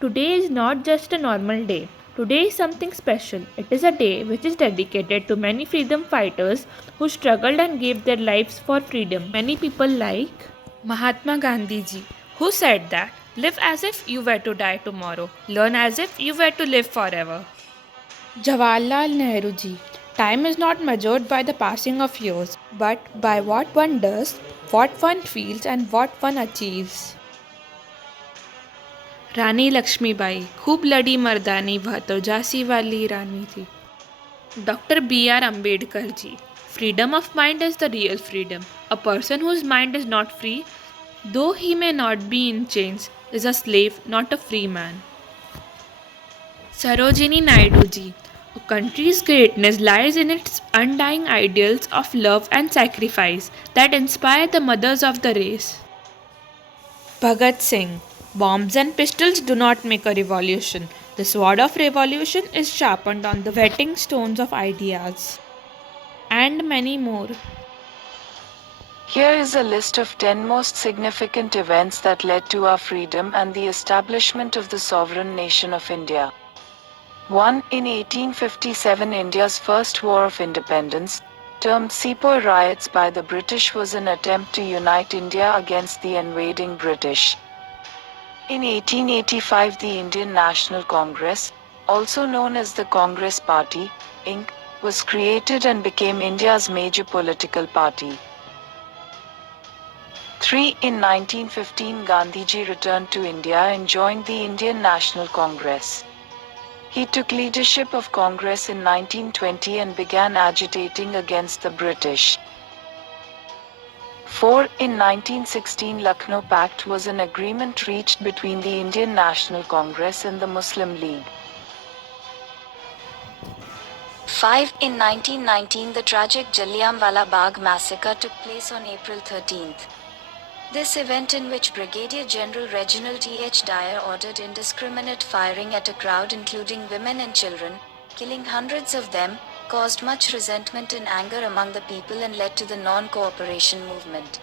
Today is not just a normal day. Today is something special. It is a day which is dedicated to many freedom fighters who struggled and gave their lives for freedom. Many people like Mahatma Gandhi ji, who said that live as if you were to die tomorrow, learn as if you were to live forever. Jawaharlal Nehru ji, time is not measured by the passing of years, but by what one does, what one feels, and what one achieves. रानी लक्ष्मीबाई, खूब लड़ी मर्दानी, वह तो झांसी वाली रानी थी. Dr. B.R. Ambedkar ji, freedom of mind is the real freedom. A person whose mind is not free, though he may not be in chains, is a slave, not a free man. Sarojini Naidu ji, a country's greatness lies in its undying ideals of love and sacrifice that inspire the mothers of the race. Bhagat Singh, bombs and pistols do not make a revolution. The sword of revolution is sharpened on the whetting stones of ideas. And many more. Here is a list of 10 most significant events that led to our freedom and the establishment of the sovereign nation of India. 1. In 1857, India's first war of independence, termed Sepoy riots by the British, was an attempt to unite India against the invading British. In 1885, the Indian National Congress, also known as the Congress Party, Inc., was created and became India's major political party. 3. In 1915, Gandhiji returned to India and joined the Indian National Congress. He took leadership of Congress in 1920 and began agitating against the British. 4. In 1916, Lucknow Pact was an agreement reached between the Indian National Congress and the Muslim League. 5. In 1919, the tragic Jallianwala Bagh massacre took place on April 13th. This event, in which Brigadier General Reginald H. Dyer ordered indiscriminate firing at a crowd including women and children, killing hundreds of them, caused much resentment and anger among the people and led to the non-cooperation movement.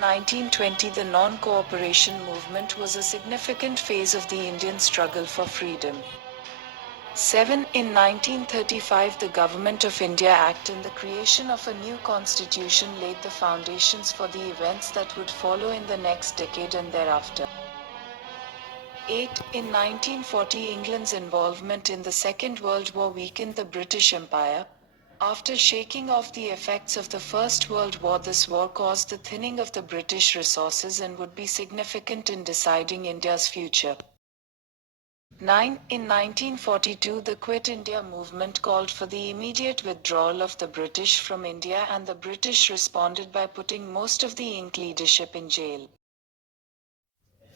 1920. The non-cooperation movement was a significant phase of the Indian struggle for freedom. 7. In 1935, the Government of India Act and the creation of a new constitution laid the foundations for the events that would follow in the next decade and thereafter. 8. In 1940, England's involvement in the Second World War weakened the British Empire. After shaking off the effects of the First World War, this war caused the thinning of the British resources and would be significant in deciding India's future. 9. In 1942, the Quit India movement called for the immediate withdrawal of the British from India, and the British responded by putting most of the Inc. leadership in jail.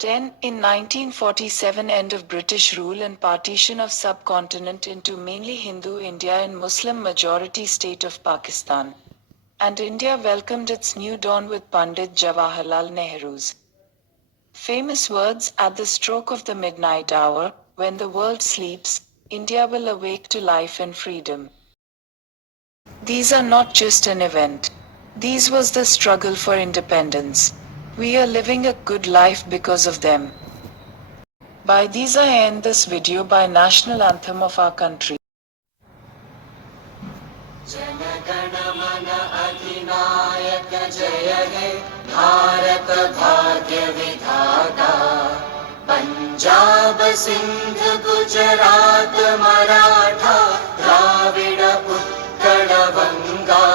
10. In 1947, end of British rule and partition of subcontinent into mainly Hindu India and Muslim majority state of Pakistan. And India welcomed its new dawn with Pandit Jawaharlal Nehru's famous words, "At the stroke of the midnight hour, when the world sleeps, India will awake to life and freedom." These are not just an event. These was the struggle for independence. We are living a good life because of them. By these I end this video by national anthem of our country. Jana Gana मन अधिनायक जय हे भारत भाग्य विधाता पंजाब सिंध गुजरात मराठा द्राविड उत्कल बंगा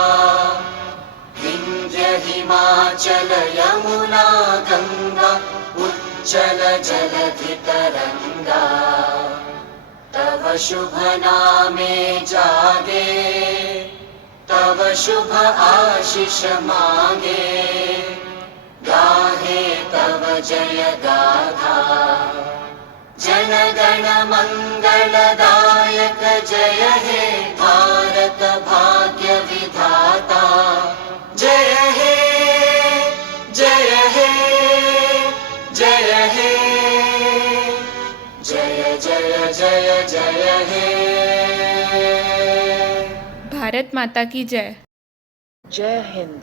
विंध्य हिमाचल यमुना गंगा उच्चल जलधि तरंगा तव शुभ नामे जागे तव शुभ आशीष मांगे गाहे तव जय गाथा जन गण मंगलदायक जय हे भारत भाग्य विधाता जय हे जय हे जय हे जय जय जय जय हे। भारत माता की जय। जय हिंद।